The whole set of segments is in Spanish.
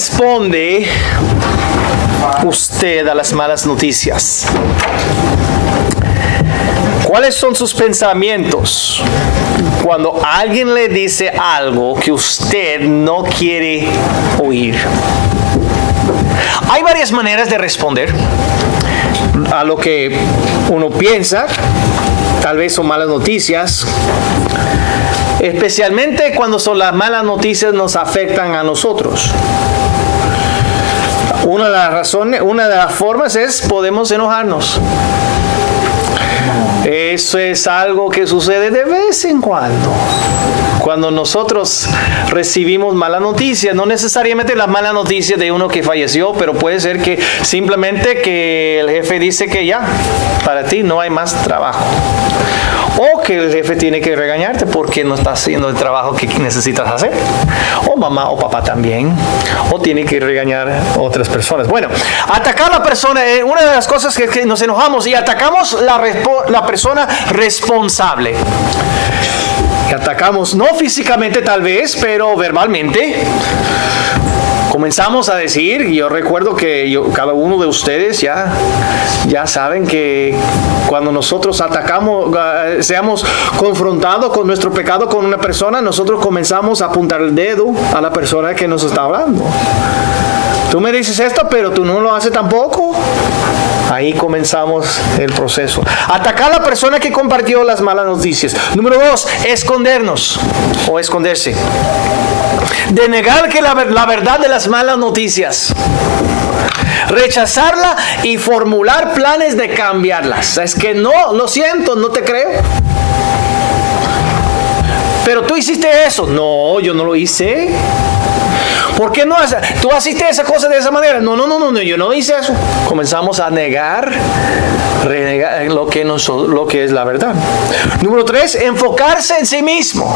responde usted a las malas noticias? ¿Cuáles son sus pensamientos cuando alguien le dice algo que usted no quiere oír? Hay varias maneras de responder a lo que uno piensa. Tal vez son malas noticias, especialmente cuando son las malas noticias nos afectan a nosotros. Una de las formas es podemos enojarnos. Eso es algo que sucede de vez en cuando. Cuando nosotros recibimos malas noticias, no necesariamente las malas noticias de uno que falleció, pero puede ser que simplemente que el jefe dice que ya, para ti no hay más trabajo. O que el jefe tiene que regañarte porque no estás haciendo el trabajo que necesitas hacer. O mamá o papá también. O tiene que regañar a otras personas. Bueno, atacar a la persona, una de las cosas que nos enojamos y atacamos la persona responsable. Y atacamos no físicamente tal vez, pero verbalmente. Comenzamos a decir, yo recuerdo que cada uno de ustedes ya saben que cuando nosotros atacamos, seamos confrontados con nuestro pecado con una persona, nosotros comenzamos a apuntar el dedo a la persona que nos está hablando. Tú me dices esto, pero tú no lo haces tampoco. Ahí comenzamos el proceso. Atacar a la persona que compartió las malas noticias. Número 2, escondernos o esconderse. De negar que la verdad de las malas noticias. Rechazarla y formular planes de cambiarlas. Es que no, lo siento, no te creo. Pero tú hiciste eso. No, yo no lo hice. ¿Por qué no haces? ¿Tú hiciste esa cosa de esa manera? No, yo no hice eso. Comenzamos a renegar lo que es la verdad. Número 3, enfocarse en sí mismo.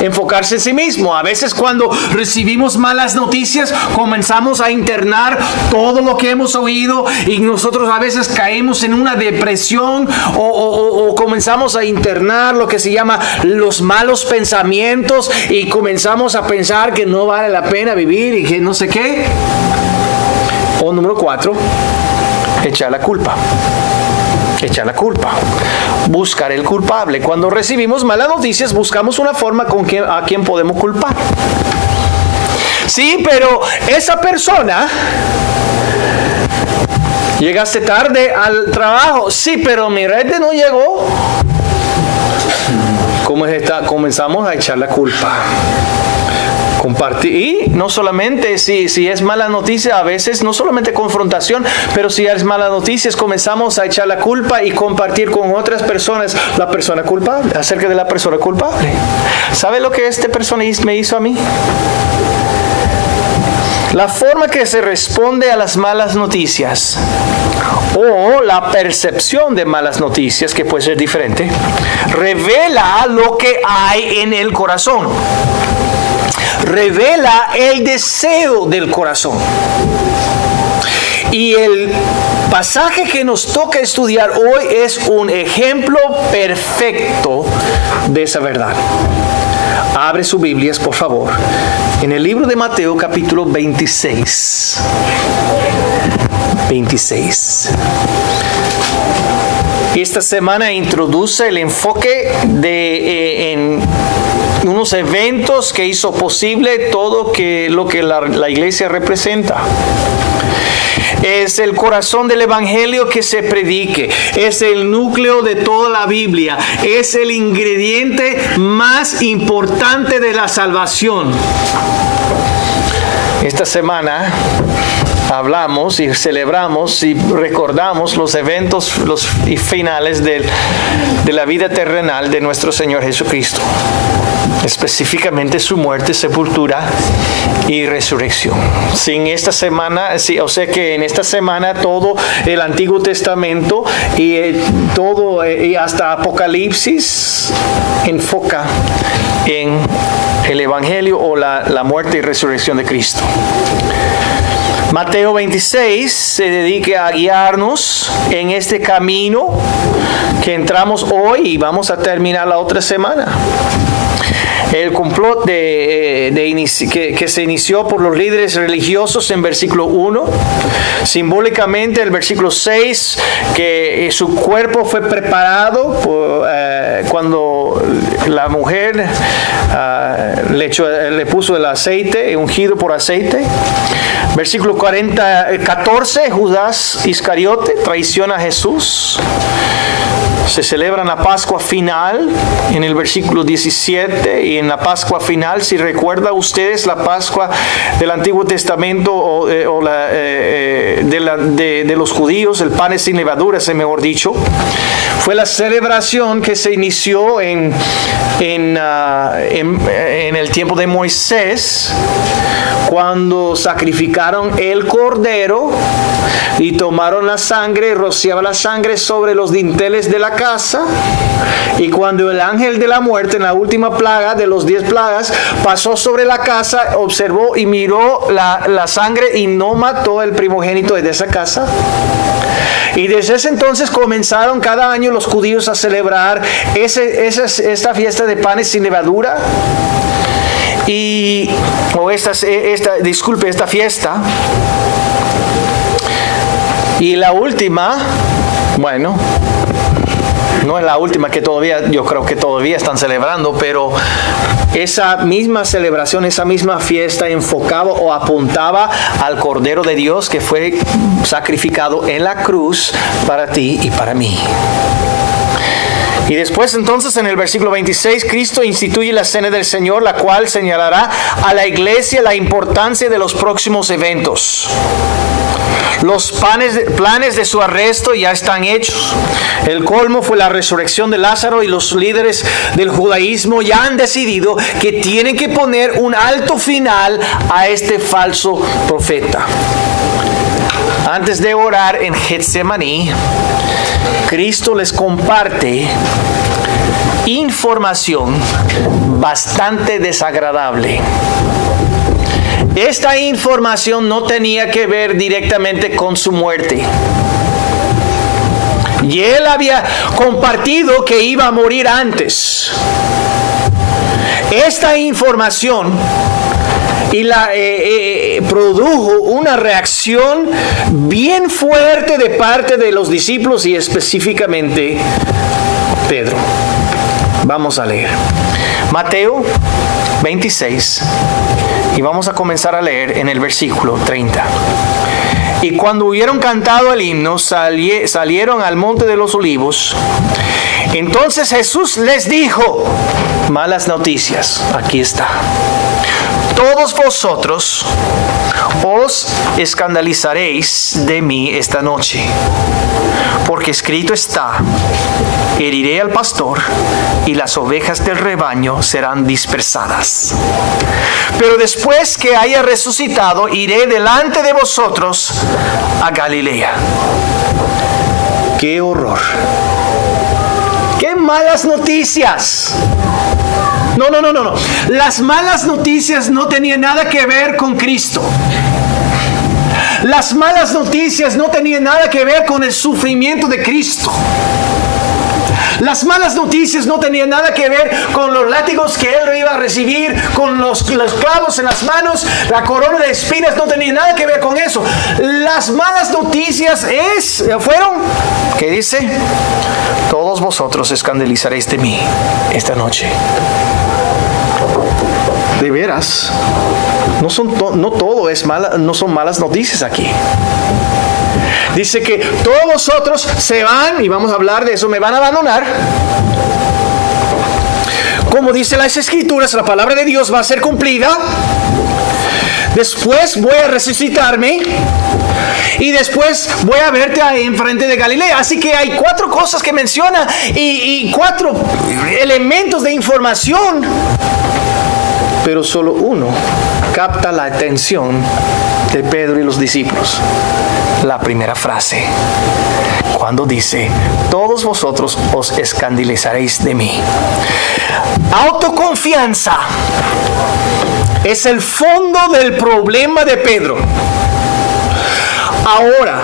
Enfocarse en sí mismo. A veces cuando recibimos malas noticias comenzamos a internar todo lo que hemos oído y nosotros a veces caemos en una depresión o comenzamos a internar lo que se llama los malos pensamientos y comenzamos a pensar que no vale la pena vivir y que no sé qué. O número 4, echar la culpa. Echar la culpa. Buscar el culpable. Cuando recibimos malas noticias, buscamos una forma a quien podemos culpar. Sí, pero esa persona, llegaste tarde al trabajo. Sí, pero mi red no llegó. Comenzamos a echar la culpa. Compartir. Y no solamente si es mala noticia, a veces no solamente confrontación, pero si es mala noticias, comenzamos a echar la culpa y compartir con otras personas la persona culpable, acerca de la persona culpable. ¿Sabe lo que esta persona me hizo a mí? La forma que se responde a las malas noticias o la percepción de malas noticias, que puede ser diferente, revela lo que hay en el corazón. Revela el deseo del corazón. Y el pasaje que nos toca estudiar hoy es un ejemplo perfecto de esa verdad. Abre sus Biblias, por favor, en el libro de Mateo, capítulo 26. 26. Esta semana introduce el enfoque en unos eventos que hizo posible todo lo que la iglesia representa. Es el corazón del evangelio que se predique. Es el núcleo de toda la Biblia. Es el ingrediente más importante de la salvación. Esta semana hablamos y celebramos y recordamos los eventos finales de la vida terrenal de nuestro Señor Jesucristo. Específicamente su muerte, sepultura y resurrección. En esta semana todo el Antiguo Testamento y hasta Apocalipsis enfoca en el Evangelio o la muerte y resurrección de Cristo. Mateo 26 se dedica a guiarnos en este camino que entramos hoy y vamos a terminar la otra semana. El complot que se inició por los líderes religiosos en versículo 1. Simbólicamente el versículo 6, que su cuerpo fue preparado cuando la mujer le puso el aceite, ungido por aceite. Versículo 14, Judas Iscariote traiciona a Jesús. Se celebra la Pascua final en el versículo 17, y en la Pascua final, si recuerdan ustedes, la Pascua del Antiguo Testamento de los judíos, el pan sin levadura, mejor dicho, fue la celebración que se inició en el tiempo de Moisés, cuando sacrificaron el cordero y tomaron la sangre, rociaban la sangre sobre los dinteles de la casa, y cuando el ángel de la muerte en la última plaga de los 10 plagas pasó sobre la casa, observó y miró la sangre y no mató el primogénito de esa casa. Y desde ese entonces comenzaron cada año los judíos a celebrar esta fiesta de panes sin levadura, esta fiesta. Y la última, bueno, no es la última que todavía, yo creo que todavía están celebrando, pero esa misma celebración, esa misma fiesta enfocaba o apuntaba al Cordero de Dios que fue sacrificado en la cruz para ti y para mí. Y después entonces en el versículo 26, Cristo instituye la cena del Señor, la cual señalará a la iglesia la importancia de los próximos eventos. Los planes de su arresto ya están hechos. El colmo fue la resurrección de Lázaro, y los líderes del judaísmo ya han decidido que tienen que poner un alto final a este falso profeta. Antes de orar en Getsemaní, Cristo les comparte información bastante desagradable. Esta información no tenía que ver directamente con su muerte. Y él había compartido que iba a morir antes. Esta información produjo una reacción bien fuerte de parte de los discípulos y específicamente Pedro. Vamos a leer Mateo 26 y vamos a comenzar a leer en el versículo 30. Y cuando hubieron cantado el himno, salieron al monte de los olivos. Entonces Jesús les dijo: malas noticias, aquí está. Todos vosotros os escandalizaréis de mí esta noche, porque escrito está: heriré al pastor y las ovejas del rebaño serán dispersadas. Pero después que haya resucitado, iré delante de vosotros a Galilea. ¡Qué horror! ¡Qué malas noticias! No. Las malas noticias no tenían nada que ver con Cristo. Las malas noticias no tenían nada que ver con el sufrimiento de Cristo. Las malas noticias no tenían nada que ver con los látigos que él iba a recibir, con los clavos en las manos, la corona de espinas, no tenía nada que ver con eso. Las malas noticias fueron, ¿qué dice? Todos vosotros escandalizaréis de mí esta noche. De veras, no todo es mala, no son malas noticias aquí. Dice que todos vosotros se van, y vamos a hablar de eso, me van a abandonar. Como dice las Escrituras, la palabra de Dios va a ser cumplida. Después voy a resucitarme. Y después voy a verte ahí enfrente de Galilea. Así que hay 4 cosas que menciona y 4 elementos de información. Pero solo uno capta la atención de Pedro y los discípulos. La primera frase, cuando dice: todos vosotros os escandalizaréis de mí. Autoconfianza es el fondo del problema de Pedro. Ahora,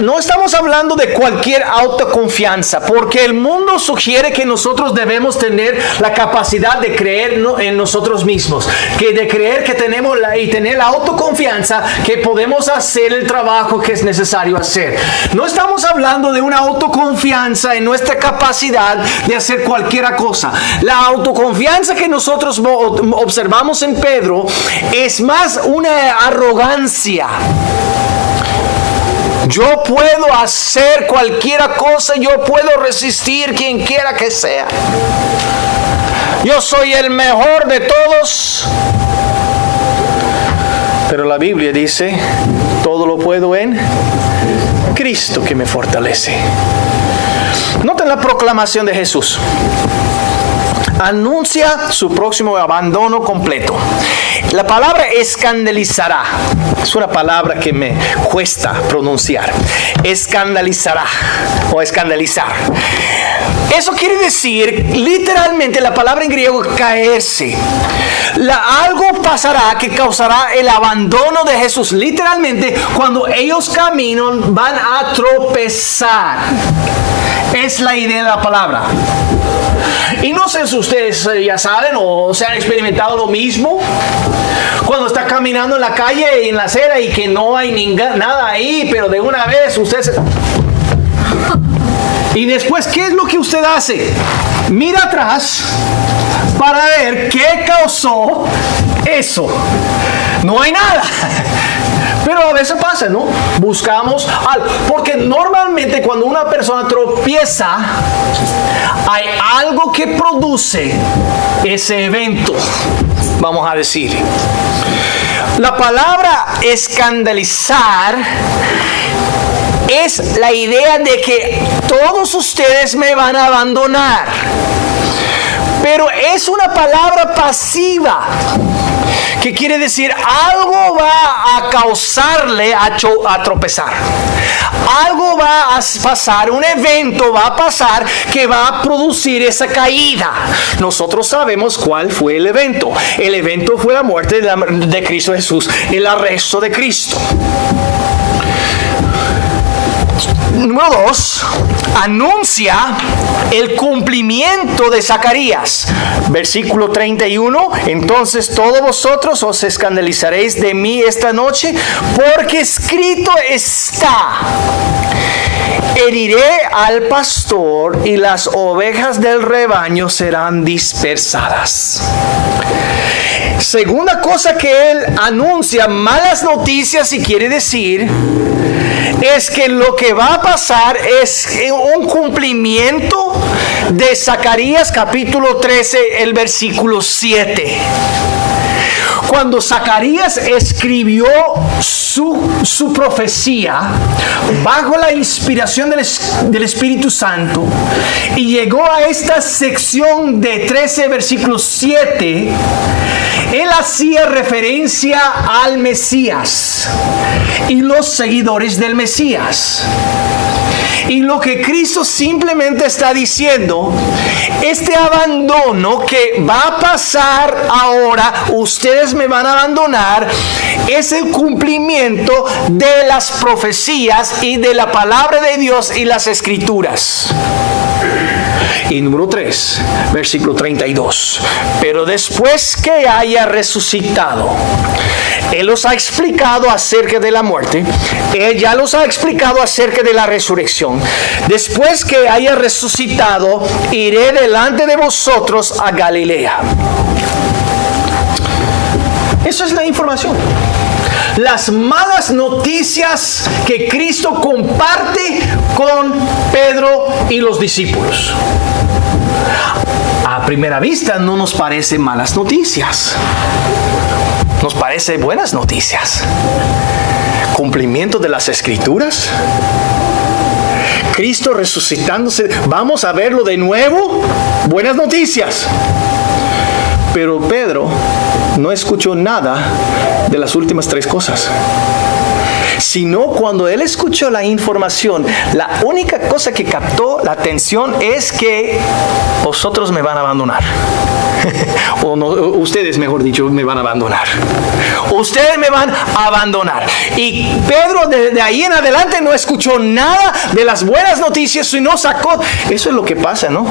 No estamos hablando de cualquier autoconfianza, porque el mundo sugiere que nosotros debemos tener la capacidad de creer en nosotros mismos, de creer que tenemos y tener la autoconfianza que podemos hacer el trabajo que es necesario hacer. No estamos hablando de una autoconfianza en nuestra capacidad de hacer cualquier cosa. La autoconfianza que nosotros observamos en Pedro es más una arrogancia. Yo puedo hacer cualquier cosa, yo puedo resistir quien quiera que sea. Yo soy el mejor de todos. Pero la Biblia dice, todo lo puedo en Cristo que me fortalece. Noten la proclamación de Jesús. Anuncia su próximo abandono completo. La palabra escandalizará. Es una palabra que me cuesta pronunciar. Escandalizará o escandalizar. Eso quiere decir, literalmente, la palabra en griego caerse. Algo pasará que causará el abandono de Jesús. Literalmente, cuando ellos caminan, van a tropezar. Es la idea de la palabra. Y no sé si ustedes ya saben o se han experimentado lo mismo. Cuando está caminando en la calle y en la acera y que no hay nada ahí, pero de una vez usted Y después, ¿qué es lo que usted hace? Mira atrás para ver qué causó eso. No hay nada. Pero a veces pasa, ¿no? Buscamos algo. Porque normalmente cuando una persona tropieza, hay algo que produce ese evento, vamos a decir. La palabra escandalizar es la idea de que todos ustedes me van a abandonar. Pero es una palabra pasiva, que quiere decir algo va a causarle a tropezar. Algo va a pasar, un evento va a pasar que va a producir esa caída. Nosotros sabemos cuál fue el evento. El evento fue la muerte de Cristo Jesús, el arresto de Cristo. Número 2, anuncia el cumplimiento de Zacarías. Versículo 31, entonces todos vosotros os escandalizaréis de mí esta noche, porque escrito está: heriré al pastor y las ovejas del rebaño serán dispersadas. Segunda cosa que él anuncia, malas noticias, y quiere decir es que lo que va a pasar es un cumplimiento de Zacarías capítulo 13, el versículo 7. Cuando Zacarías escribió su profecía bajo la inspiración del Espíritu Santo y llegó a esta sección de 13 versículos 7, él hacía referencia al Mesías y los seguidores del Mesías. Y lo que Cristo simplemente está diciendo, este abandono que va a pasar ahora, ustedes me van a abandonar, es el cumplimiento de las profecías y de la palabra de Dios y las Escrituras. Y número 3, versículo 32. Pero después que haya resucitado, Él los ha explicado acerca de la muerte. Él ya los ha explicado acerca de la resurrección. Después que haya resucitado, iré delante de vosotros a Galilea. Eso es la información. Las malas noticias que Cristo comparte con Pedro y los discípulos. A primera vista no nos parecen malas noticias. Nos parece buenas noticias. Cumplimiento de las Escrituras. Cristo resucitándose. Vamos a verlo de nuevo. Buenas noticias. Pero Pedro no escuchó nada de las últimas 3 cosas. Sino cuando él escuchó la información, la única cosa que captó la atención es que vosotros me van a abandonar. O no, ustedes, mejor dicho, me van a abandonar. Ustedes me van a abandonar. Y Pedro de ahí en adelante no escuchó nada de las buenas noticias, sino sacó. Eso es lo que pasa, ¿no?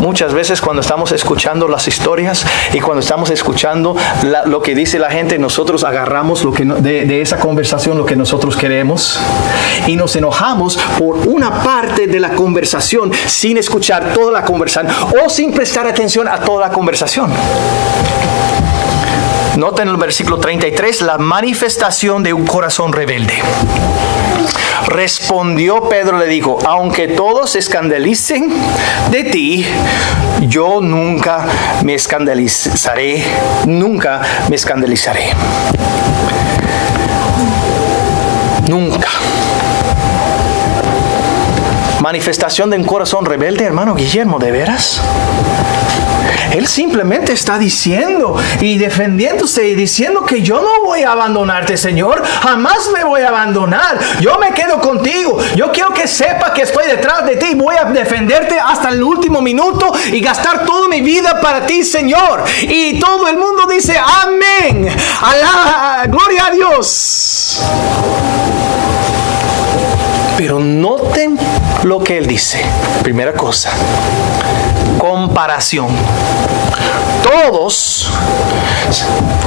Muchas veces cuando estamos escuchando las historias y cuando estamos escuchando lo que dice la gente, nosotros agarramos de esa conversación lo que nosotros queremos y nos enojamos por una parte de la conversación sin escuchar toda la conversación o sin prestar atención a toda la conversación. Noten el versículo 33, la manifestación de un corazón rebelde. Respondió Pedro, le dijo, aunque todos se escandalicen de ti, yo nunca me escandalizaré, nunca me escandalizaré. Nunca. Manifestación de un corazón rebelde, hermano Guillermo, ¿de veras? Él simplemente está diciendo y defendiéndose y diciendo que yo no voy a abandonarte, Señor. Jamás me voy a abandonar. Yo me quedo contigo. Yo quiero que sepa que estoy detrás de ti. Voy a defenderte hasta el último minuto y gastar toda mi vida para ti, Señor. Y todo el mundo dice amén. Alá, gloria a Dios. Pero noten lo que él dice. Primera cosa. Comparación. Todos,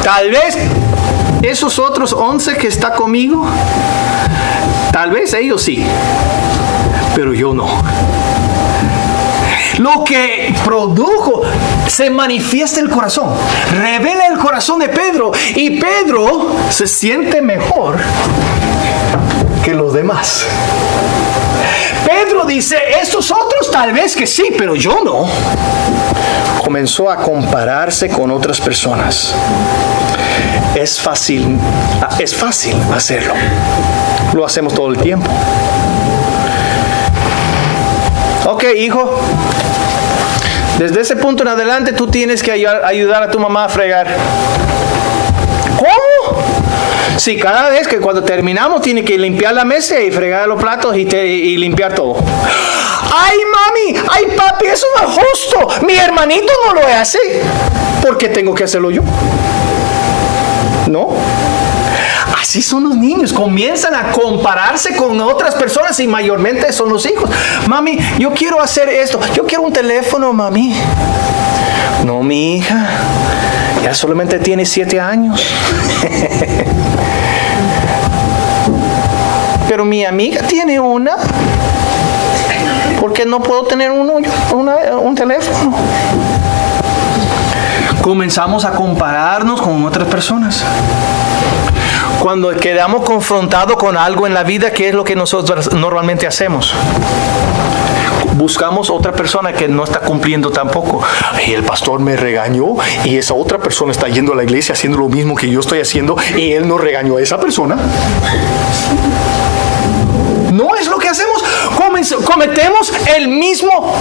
tal vez esos otros 11 que está conmigo, tal vez ellos sí, pero yo no. Lo que produjo, se manifiesta el corazón, revela el corazón de Pedro y Pedro se siente mejor que los demás. Pedro dice, esos otros tal vez que sí, pero yo no. Comenzó a compararse con otras personas. Es fácil hacerlo. Lo hacemos todo el tiempo. Ok, hijo. Desde ese punto en adelante tú tienes que ayudar a tu mamá a fregar. ¿Cómo? Sí, cada vez que cuando terminamos tiene que limpiar la mesa y fregar los platos y limpiar todo. ¡Ay, mami! ¡Ay, papi! Eso no es justo. Mi hermanito no lo hace. ¿Por qué tengo que hacerlo yo? ¿No? Así son los niños. Comienzan a compararse con otras personas y mayormente son los hijos. Mami, yo quiero hacer esto. Yo quiero un teléfono, mami. No, mi hija. Ya solamente tiene 7 años. Pero mi amiga tiene una. ¿Por qué no puedo tener un teléfono? Comenzamos a compararnos con otras personas. Cuando quedamos confrontados con algo en la vida, ¿qué es lo que nosotros normalmente hacemos? Buscamos otra persona que no está cumpliendo tampoco. Y el pastor me regañó y esa otra persona está yendo a la iglesia haciendo lo mismo que yo estoy haciendo y él no regañó a esa persona. No es lo que hacemos. Cometemos el mismo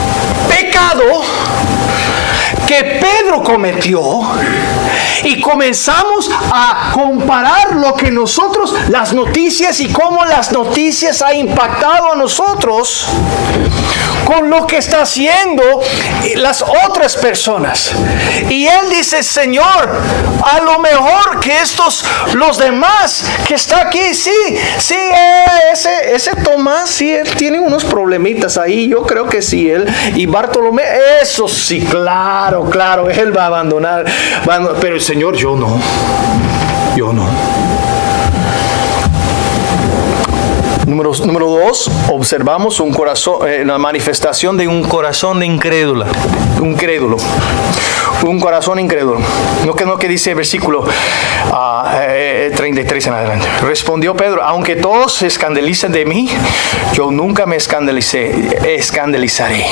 pecado que Pedro cometió y comenzamos a comparar lo que nosotros, las noticias y cómo las noticias han impactado a nosotros con lo que está haciendo las otras personas. Y él dice, Señor, a lo mejor que los demás que está aquí, sí, ese Tomás, sí, él tiene unos problemitas ahí, yo creo que sí, él, y Bartolomé, eso sí, claro, él va a abandonar, pero el Señor, yo no. Número 2, observamos un corazón, la manifestación de un corazón incrédulo. Un corazón incrédulo. No que dice el versículo 33 en adelante. Respondió Pedro, aunque todos se escandalicen de mí, yo nunca me escandalizaré.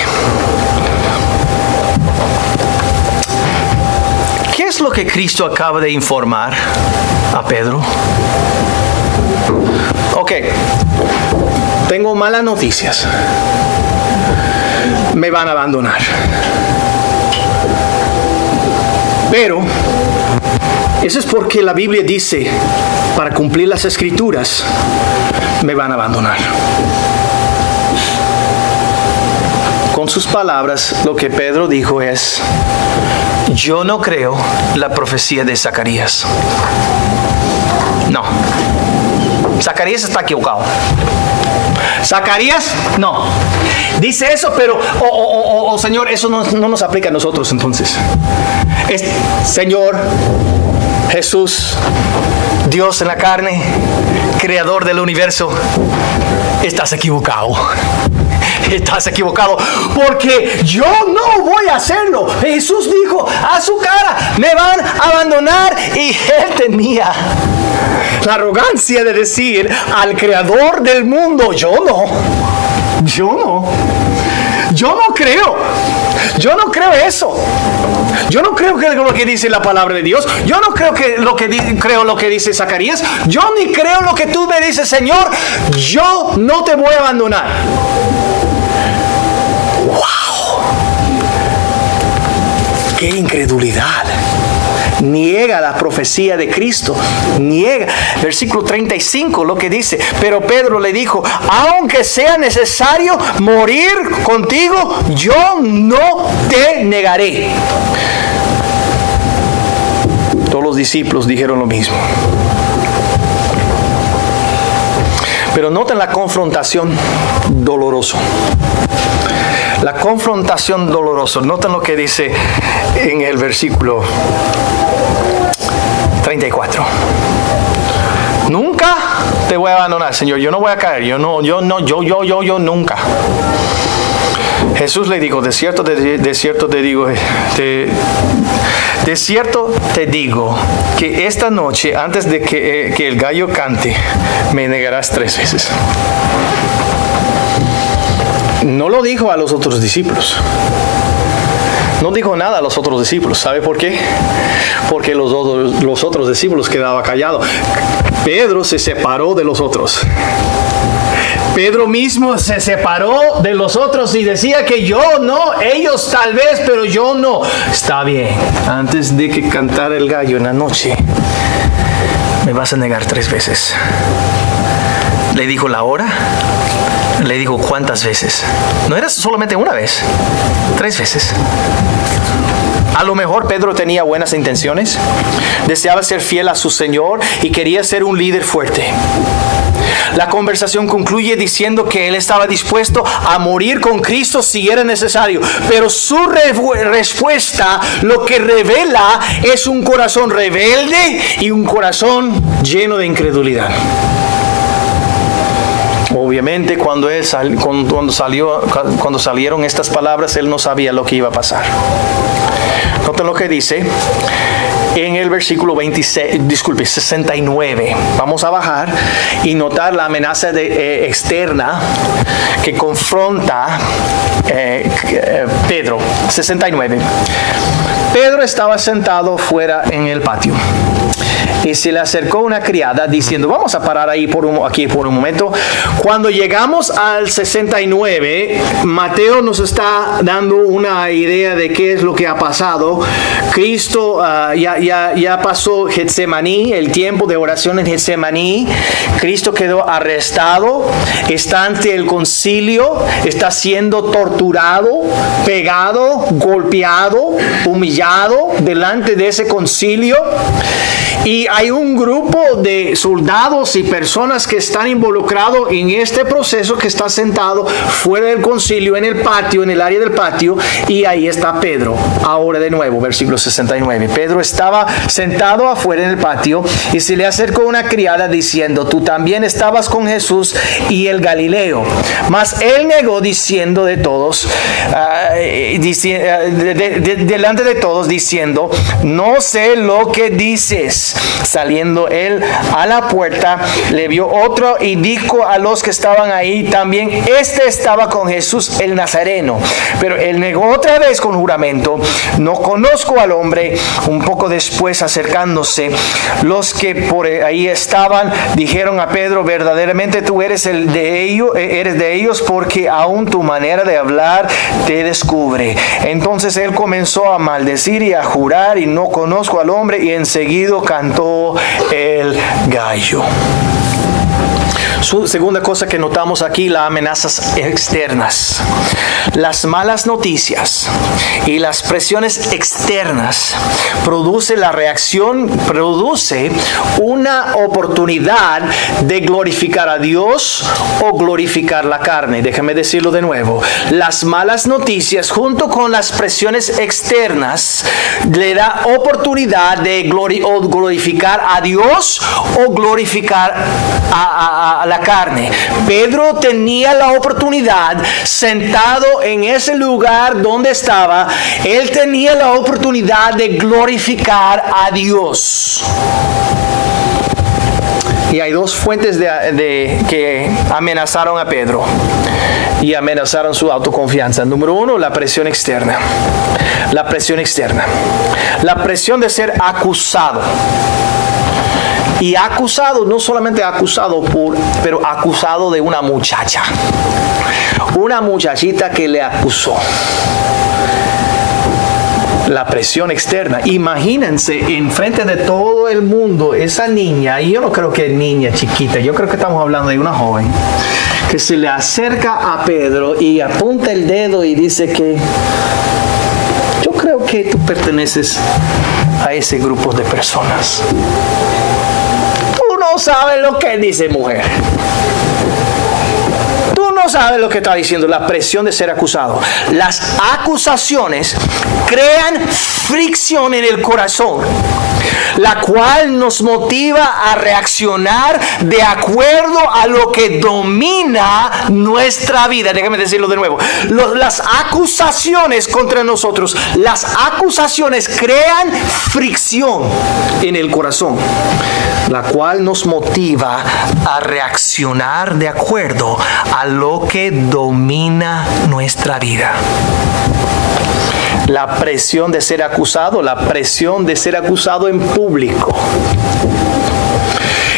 ¿Qué es lo que Cristo acaba de informar a Pedro? Ok, tengo malas noticias. Me van a abandonar. Pero eso es porque la Biblia dice, para cumplir las Escrituras, me van a abandonar. con sus palabras, lo que Pedro dijo es: yo no creo la profecía de Zacarías. No. Zacarías está equivocado. Zacarías, no. Dice eso, pero, Señor, eso no nos aplica a nosotros entonces. Señor, Jesús, Dios en la carne, creador del universo, estás equivocado. Estás equivocado, porque yo no voy a hacerlo. Jesús dijo a su cara: me van a abandonar. Y él tenía la arrogancia de decir al creador del mundo: yo no creo. Yo no creo eso. Yo no creo que lo que dice la palabra de Dios. Yo no creo que creo lo que dice Zacarías. Yo ni creo lo que tú me dices, Señor. Yo no te voy a abandonar. ¡Wow! ¡Qué incredulidad! Niega la profecía de Cristo. Niega. Versículo 35 lo que dice: pero Pedro le dijo: aunque sea necesario morir contigo, yo no te negaré. Todos los discípulos dijeron lo mismo. Pero noten la confrontación dolorosa. La confrontación dolorosa. Noten lo que dice en el versículo 34. Nunca te voy a abandonar, Señor. Yo no voy a caer. Yo nunca. Jesús le dijo: de cierto te digo que esta noche, antes de que el gallo cante, me negarás 3 veces. No lo dijo a los otros discípulos. No dijo nada a los otros discípulos. ¿Sabe por qué? Porque los otros discípulos quedaban callados. Pedro se separó de los otros. Pedro mismo se separó de los otros y decía que yo no, ellos tal vez, pero yo no. Está bien, antes de que cantara el gallo en la noche, me vas a negar 3 veces. Le dijo la hora, le dijo cuántas veces. No era solamente una vez, 3 veces. A lo mejor Pedro tenía buenas intenciones, deseaba ser fiel a su Señor y quería ser un líder fuerte. La conversación concluye diciendo que él estaba dispuesto a morir con Cristo si era necesario, pero su respuesta lo que revela es un corazón rebelde y un corazón lleno de incredulidad. Obviamente cuando salieron estas palabras, él no sabía lo que iba a pasar. Noten lo que dice en el versículo 69. Vamos a bajar y notar la amenaza externa que confronta Pedro. 69. Pedro estaba sentado fuera en el patio. Y se le acercó una criada diciendo: vamos a parar aquí por un momento. Cuando llegamos al 69, Mateo nos está dando una idea de qué es lo que ha pasado. Cristo ya pasó Getsemaní, el tiempo de oración en Getsemaní. Cristo quedó arrestado, está ante el concilio, está siendo torturado, pegado, golpeado, humillado delante de ese concilio. Y hay un grupo de soldados y personas que están involucrados en este proceso, que está sentado fuera del concilio, en el patio, en el área del patio, y ahí está Pedro. Ahora de nuevo, versículo 69. Pedro estaba sentado afuera en el patio y se le acercó una criada diciendo: tú también estabas con Jesús y el Galileo. Mas él negó diciendo delante de todos, diciendo: no sé lo que dices. Saliendo él a la puerta, le vio otro y dijo a los que estaban ahí también: este estaba con Jesús el Nazareno. Pero él negó otra vez con juramento: no conozco al hombre. Un poco después, acercándose, los que por ahí estaban dijeron a Pedro: verdaderamente tú eres de ellos, porque aún tu manera de hablar te descubre. Entonces él comenzó a maldecir y a jurar: y no conozco al hombre, y enseguida cantó el gallo. Segunda cosa que notamos aquí, las amenazas externas. Las malas noticias y las presiones externas produce una oportunidad de glorificar a Dios o glorificar la carne. Déjame decirlo de nuevo. Las malas noticias junto con las presiones externas le da oportunidad de glorificar a Dios o glorificar a la carne. Pedro tenía la oportunidad, sentado en ese lugar donde estaba, él tenía la oportunidad de glorificar a Dios. Y hay dos fuentes que amenazaron a Pedro y amenazaron su autoconfianza. Número uno, la presión externa. La presión externa. La presión de ser acusado. Y acusado, no solamente acusado pero acusado de una muchacha. Una muchachita que le acusó. La presión externa. Imagínense en frente de todo el mundo esa niña, y yo no creo que niña chiquita, yo creo que estamos hablando de una joven que se le acerca a Pedro y apunta el dedo y dice que yo creo que tú perteneces a ese grupo de personas. Tú no sabes lo que dice, mujer. No sabe lo que está diciendo, la presión de ser acusado. Las acusaciones crean fricción en el corazón, la cual nos motiva a reaccionar de acuerdo a lo que domina nuestra vida. Déjame decirlo de nuevo. Las acusaciones contra nosotros, las acusaciones crean fricción en el corazón, la cual nos motiva a reaccionar de acuerdo a lo que domina nuestra vida. La presión de ser acusado, la presión de ser acusado en público.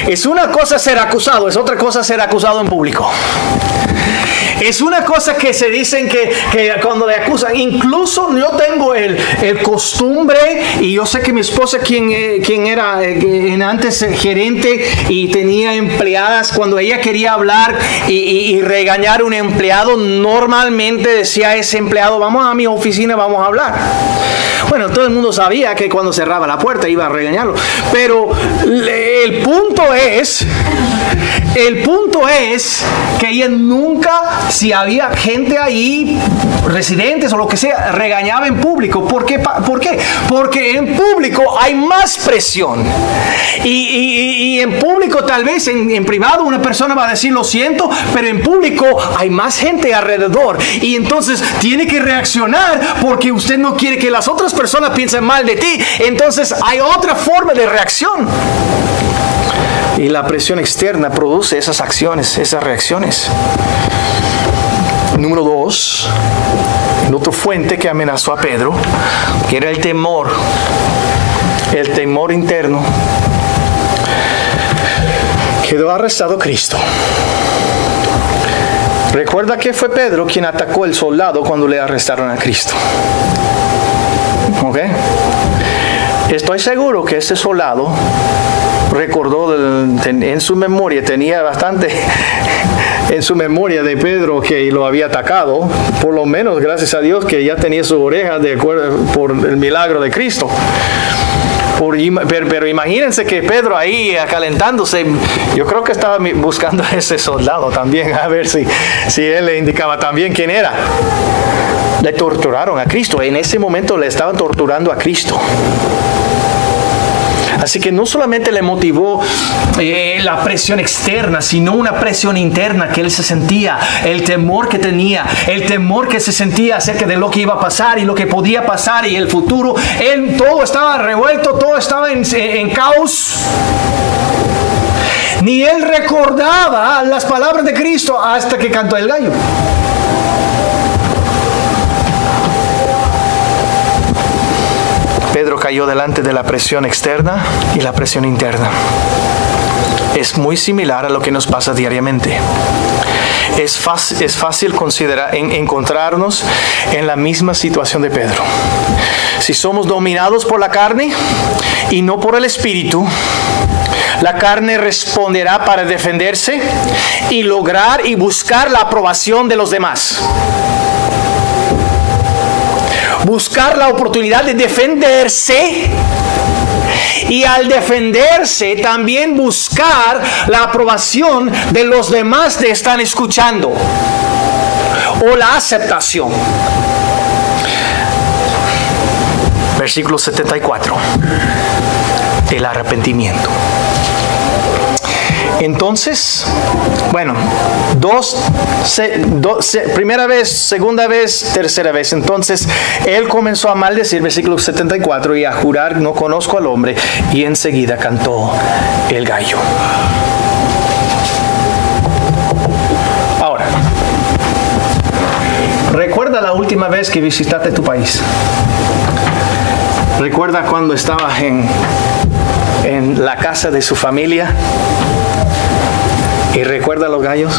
Es una cosa ser acusado, es otra cosa ser acusado en público. Es una cosa que se dicen que cuando le acusan, incluso yo tengo el costumbre, y yo sé que mi esposa, quien era antes gerente y tenía empleadas, cuando ella quería hablar y regañar a un empleado, normalmente decía a ese empleado, vamos a mi oficina, vamos a hablar. Bueno, todo el mundo sabía que cuando cerraba la puerta iba a regañarlo, pero el punto es que ella nunca, si había gente ahí, residentes o lo que sea, regañaba en público. ¿Por qué? Porque en público hay más presión. Y en público, tal vez en privado, una persona va a decir lo siento, pero en público hay más gente alrededor. Y entonces tiene que reaccionar porque usted no quiere que las otras personas piensen mal de ti. Entonces hay otra forma de reacción. Y la presión externa produce esas acciones, esas reacciones. Número 2, la otra fuente que amenazó a Pedro, que era el temor interno. Quedó arrestado Cristo. Recuerda que fue Pedro quien atacó al soldado cuando le arrestaron a Cristo. ¿Ok? Estoy seguro que ese soldado recordó en su memoria, tenía bastante en su memoria de Pedro que lo había atacado, por lo menos gracias a Dios que ya tenía su oreja de acuerdo por el milagro de Cristo. Pero imagínense que Pedro ahí calentándose, yo creo que estaba buscando a ese soldado también, a ver si él le indicaba también quién era. Le torturaron a Cristo, en ese momento le estaban torturando a Cristo. Así que no solamente le motivó la presión externa, sino una presión interna que él se sentía, el temor que tenía, el temor que se sentía acerca de lo que iba a pasar y lo que podía pasar y el futuro. Todo estaba revuelto, todo estaba en caos. Ni él recordaba las palabras de Cristo hasta que cantó el gallo. Pedro cayó delante de la presión externa y la presión interna. Es muy similar a lo que nos pasa diariamente. Es fácil encontrarnos en la misma situación de Pedro. Si somos dominados por la carne y no por el Espíritu, La carne responderá para defenderse y lograr y buscar la aprobación de los demás. Buscar la oportunidad de defenderse y al defenderse también buscar la aprobación de los demás que están escuchando o la aceptación. Versículo 74. El arrepentimiento. Entonces, bueno, primera vez, segunda vez, tercera vez. Entonces, él comenzó a maldecir, versículo 74, y a jurar, no conozco al hombre, y enseguida cantó el gallo. Ahora, ¿recuerda la última vez que visitaste tu país? ¿Recuerda cuando estabas en la casa de su familia? ¿Y recuerda los gallos?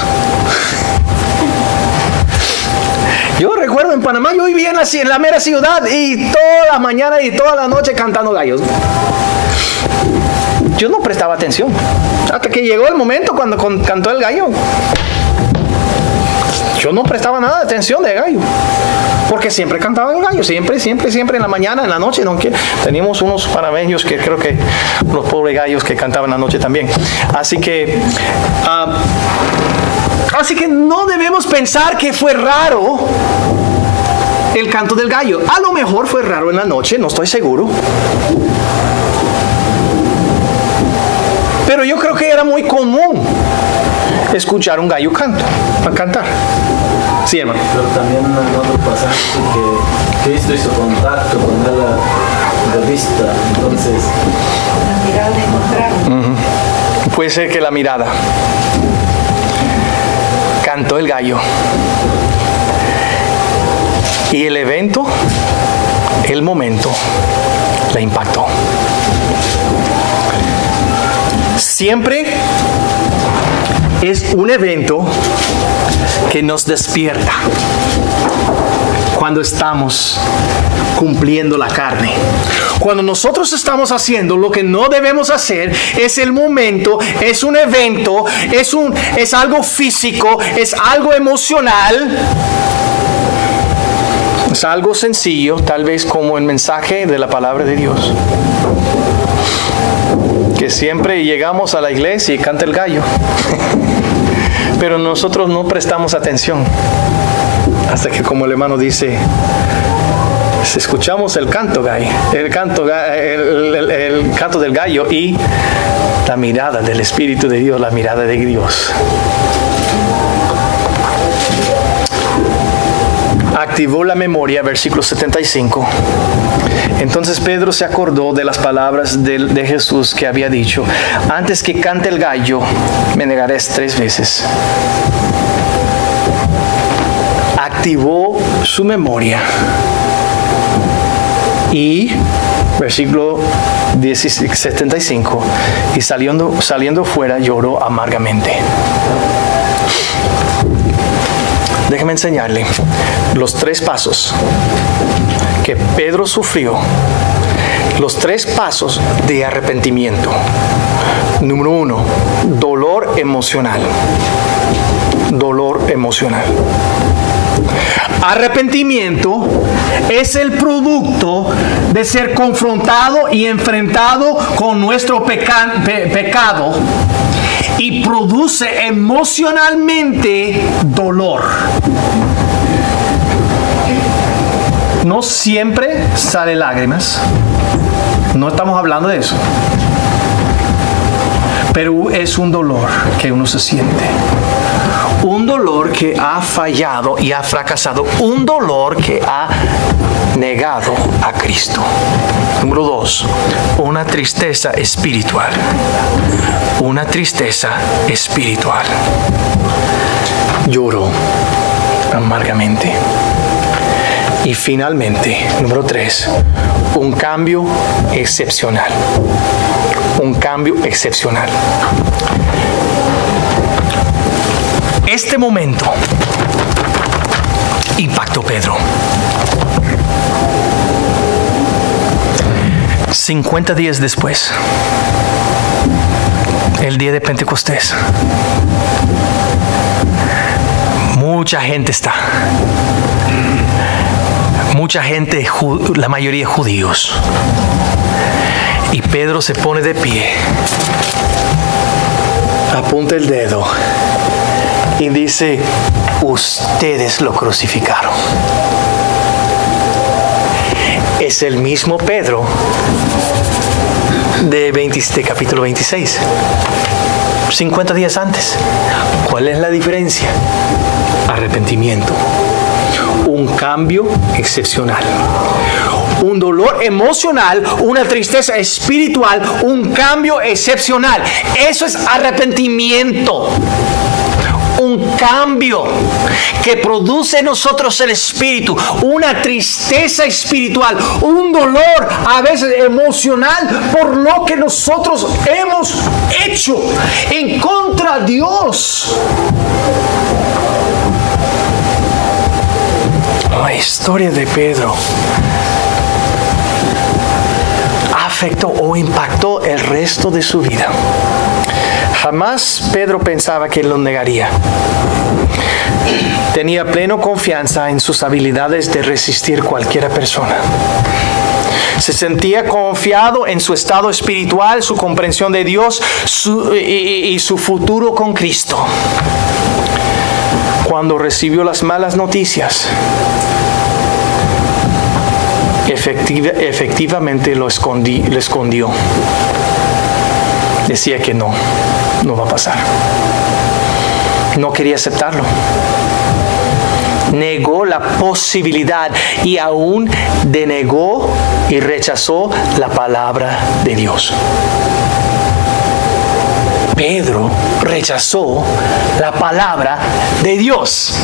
Yo recuerdo en Panamá, yo vivía en la mera ciudad y toda la mañana y toda la noche cantando gallos. Yo no prestaba atención hasta que llegó el momento cuando cantó el gallo. Yo no prestaba nada de atención de gallo, porque siempre cantaba el gallo, siempre en la mañana, en la noche. ¿No? Teníamos unos panameños que creo que unos pobres gallos que cantaban en la noche también. Así que no debemos pensar que fue raro el canto del gallo. A lo mejor fue raro en la noche, no estoy seguro. Pero yo creo que era muy común escuchar un gallo cantar. Sí, hermano. Pero también en otro pasaje que Cristo hizo contacto con él de vista, entonces... La mirada de encontrar. Puede ser que la mirada. Cantó el gallo. Y el evento, el momento, la impactó. Siempre es un evento que nos despierta cuando estamos cumpliendo la carne. Cuando nosotros estamos haciendo lo que no debemos hacer, es el momento, es un evento, es algo físico, es algo emocional, es algo sencillo, tal vez como el mensaje de la palabra de Dios. Que siempre llegamos a la iglesia y canta el gallo. Pero nosotros no prestamos atención hasta que, como el hermano dice, escuchamos el canto del gallo y la mirada del Espíritu de Dios, la mirada de Dios. Activó la memoria, versículo 75. Entonces Pedro se acordó de las palabras de Jesús que había dicho: antes que cante el gallo, me negarás 3 veces. Activó su memoria. Y, versículo 75, y saliendo fuera lloró amargamente. Déjeme enseñarle los 3 pasos que Pedro sufrió, los 3 pasos de arrepentimiento. Número 1, dolor emocional. Dolor emocional. Arrepentimiento es el producto de ser confrontado y enfrentado con nuestro pecado y produce emocionalmente dolor. No siempre sale lágrimas, no estamos hablando de eso, pero es un dolor que uno se siente. Un dolor que ha fallado y ha fracasado. Un dolor que ha negado a Cristo. Número 2, una tristeza espiritual. Una tristeza espiritual. Lloró amargamente. Y finalmente, número 3, un cambio excepcional. Un cambio excepcional. Este momento impactó a Pedro. 50 días después, el día de Pentecostés. Mucha gente está. Mucha gente, la mayoría judíos. Y Pedro se pone de pie, apunta el dedo y dice: ustedes lo crucificaron. Es el mismo Pedro de capítulo 26, 50 días antes. ¿Cuál es la diferencia? Arrepentimiento, un cambio excepcional, un dolor emocional, una tristeza espiritual, un cambio excepcional. Eso es arrepentimiento. Un cambio que produce en nosotros el espíritu, una tristeza espiritual, un dolor a veces emocional por lo que nosotros hemos hecho en contra de Dios. La historia de Pedro afectó o impactó el resto de su vida. Jamás Pedro pensaba que lo negaría. Tenía plena confianza en sus habilidades de resistir cualquier persona. Se sentía confiado en su estado espiritual, su comprensión de Dios y su futuro con Cristo. Cuando recibió las malas noticias, efectivamente lo escondió. Decía que no va a pasar. No quería aceptarlo. Negó la posibilidad y aún denegó y rechazó la palabra de Dios. Pedro rechazó la palabra de Dios.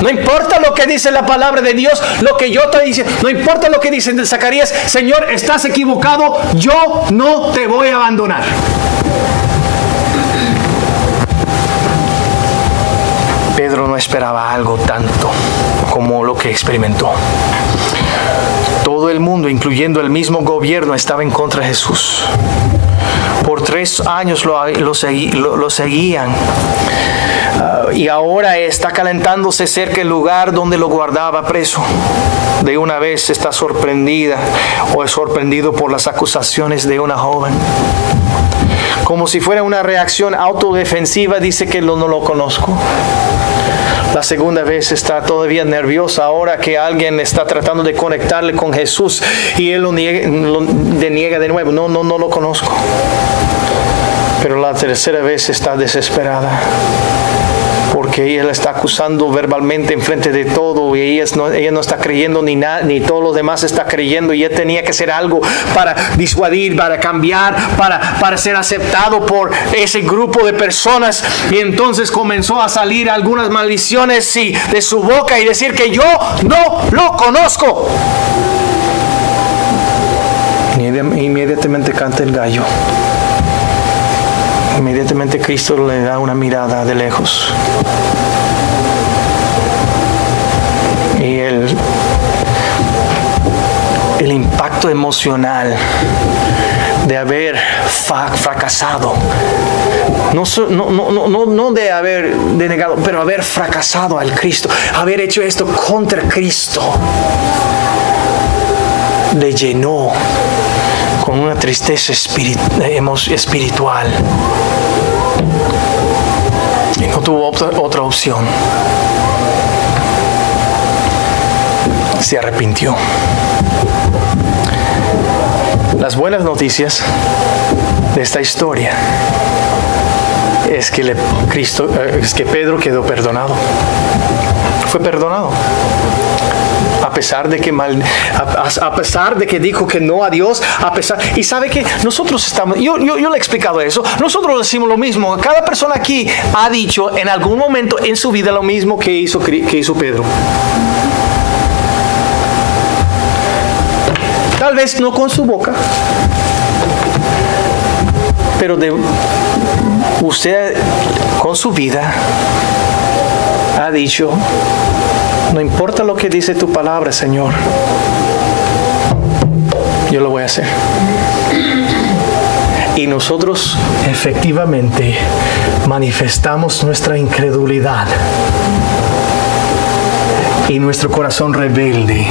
No importa lo que dice la palabra de Dios, lo que yo te dice, no importa lo que dicen de Zacarías: Señor, estás equivocado, yo no te voy a abandonar. Pedro no esperaba algo tanto como lo que experimentó. Todo el mundo, incluyendo el mismo gobierno, estaba en contra de Jesús. Por 3 años lo seguían. Y ahora está calentándose cerca del lugar donde lo guardaba preso. De una vez está sorprendida o es sorprendido por las acusaciones de una joven. Como si fuera una reacción autodefensiva, dice que no lo conozco. La segunda vez está todavía nerviosa ahora que alguien está tratando de conectarle con Jesús y él lo deniega de nuevo. No lo conozco. Pero la tercera vez está desesperada, porque ella la está acusando verbalmente enfrente de todo y ella no está creyendo ni todos los demás está creyendo, y ella tenía que hacer algo para disuadir, para cambiar, para ser aceptado por ese grupo de personas. Y entonces comenzó a salir algunas maldiciones de su boca y decir que yo no lo conozco. Inmediatamente canta el gallo. Inmediatamente Cristo le da una mirada de lejos. Y el impacto emocional de haber fracasado, no de haber denegado, pero haber fracasado al Cristo, haber hecho esto contra Cristo, le llenó con una tristeza espiritual. Y no tuvo otra opción. Se arrepintió. Las buenas noticias de esta historia es que Pedro quedó perdonado. Fue perdonado. A pesar de que dijo que no a Dios, y sabe que nosotros estamos, yo le he explicado eso, nosotros decimos lo mismo. Cada persona aquí ha dicho en algún momento en su vida lo mismo que hizo Pedro. Tal vez no con su boca, pero usted con su vida ha dicho: no importa lo que dice tu palabra, Señor, yo lo voy a hacer. y nosotros efectivamente manifestamos nuestra incredulidad y nuestro corazón rebelde.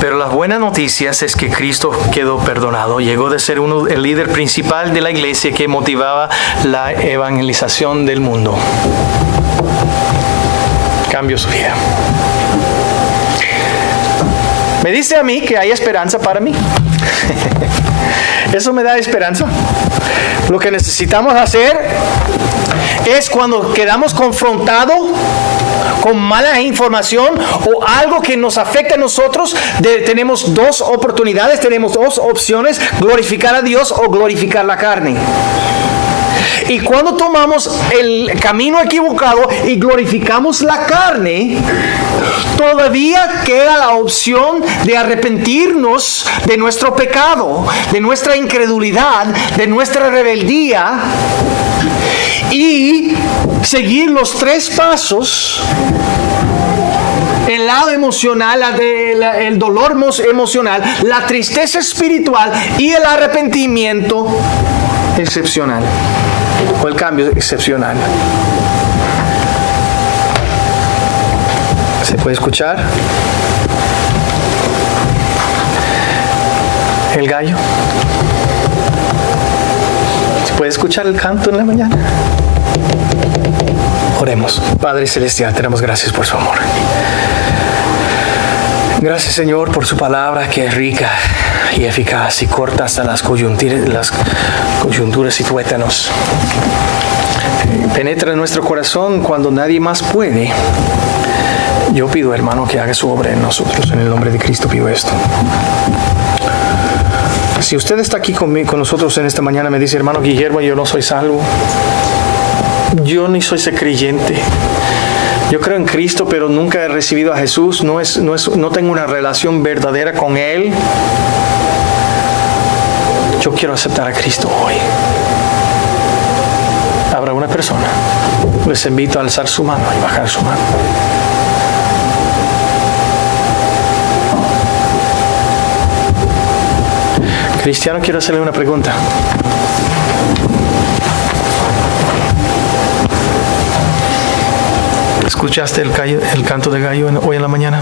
Pero las buenas noticias es que Cristo quedó perdonado. Llegó de ser el líder principal de la iglesia que motivaba la evangelización del mundo. Cambió su vida. Me dice a mí que hay esperanza para mí. Eso me da esperanza. Lo que necesitamos hacer es cuando quedamos confrontados con mala información o algo que nos afecta a nosotros, tenemos dos oportunidades, tenemos dos opciones: glorificar a Dios o glorificar la carne. Y cuando tomamos el camino equivocado y glorificamos la carne, todavía queda la opción de arrepentirnos de nuestro pecado, de nuestra incredulidad, de nuestra rebeldía y seguir los 3 pasos: el lado emocional, el dolor emocional, la tristeza espiritual y el arrepentimiento excepcional, o el cambio excepcional. ¿Se puede escuchar el gallo? ¿Se puede escuchar el canto en la mañana? Oremos. Padre Celestial, te damos gracias por su amor. Gracias, Señor, por su palabra que es rica y eficaz y corta hasta las coyunturas y tuétanos. Penetra en nuestro corazón cuando nadie más puede. Yo pido, hermano, que haga su obra en nosotros. En el nombre de Cristo pido esto. Si usted está aquí con nosotros en esta mañana, me dice: hermano Guillermo, yo no soy salvo. Yo ni soy ese creyente. Yo creo en Cristo, pero nunca he recibido a Jesús. No tengo una relación verdadera con Él. Yo quiero aceptar a Cristo hoy. Habrá una persona. Les invito a alzar su mano y bajar su mano. Cristiano, quiero hacerle una pregunta. ¿Escuchaste el canto de gallo hoy en la mañana?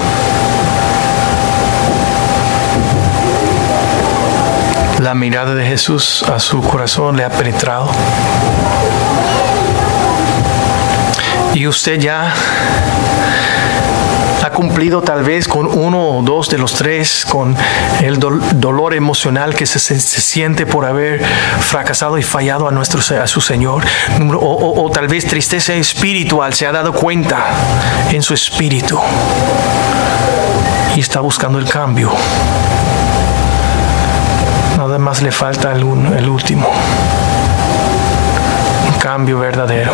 La mirada de Jesús a su corazón le ha penetrado. Y usted ya ha cumplido tal vez con 1 o 2 de los 3, con el dolor emocional que se siente por haber fracasado y fallado a su Señor, o tal vez tristeza espiritual. Se ha dado cuenta en su espíritu y está buscando el cambio. Nada más le falta el último, un cambio verdadero.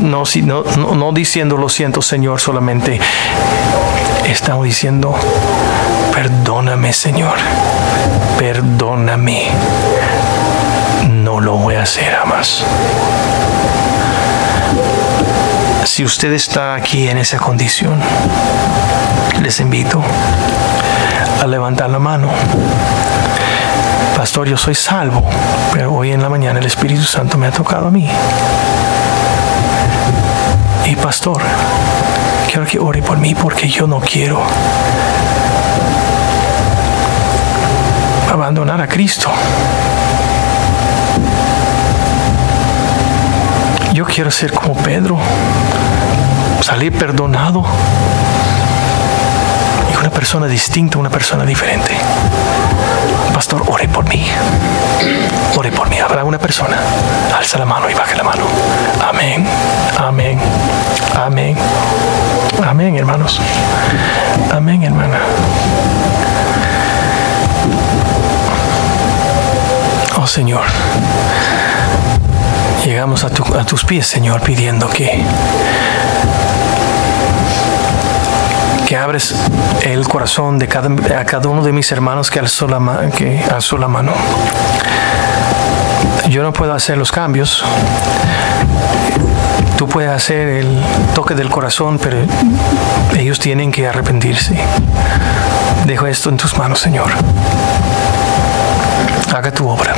No diciendo lo siento, Señor, solamente estamos diciendo: perdóname, Señor, perdóname, no lo voy a hacer jamás. Si usted está aquí en esa condición, les invito a levantar la mano. Pastor, yo soy salvo, pero hoy en la mañana el Espíritu Santo me ha tocado a mí. Y pastor, quiero que ore por mí porque yo no quiero abandonar a Cristo. Yo quiero ser como Pedro, salir perdonado y una persona distinta, una persona diferente. Pastor, ore por mí. Ore por mí. Habrá una persona. Alza la mano y baja la mano. Amén. Amén. Amén. Amén, hermanos. Amén, hermana. Oh, Señor. Llegamos a tus pies, Señor, pidiendo que abres el corazón de cada uno de mis hermanos que alzó la mano. Yo no puedo hacer los cambios. Tú puedes hacer el toque del corazón, pero ellos tienen que arrepentirse. Dejo esto en tus manos, Señor. Haga tu obra.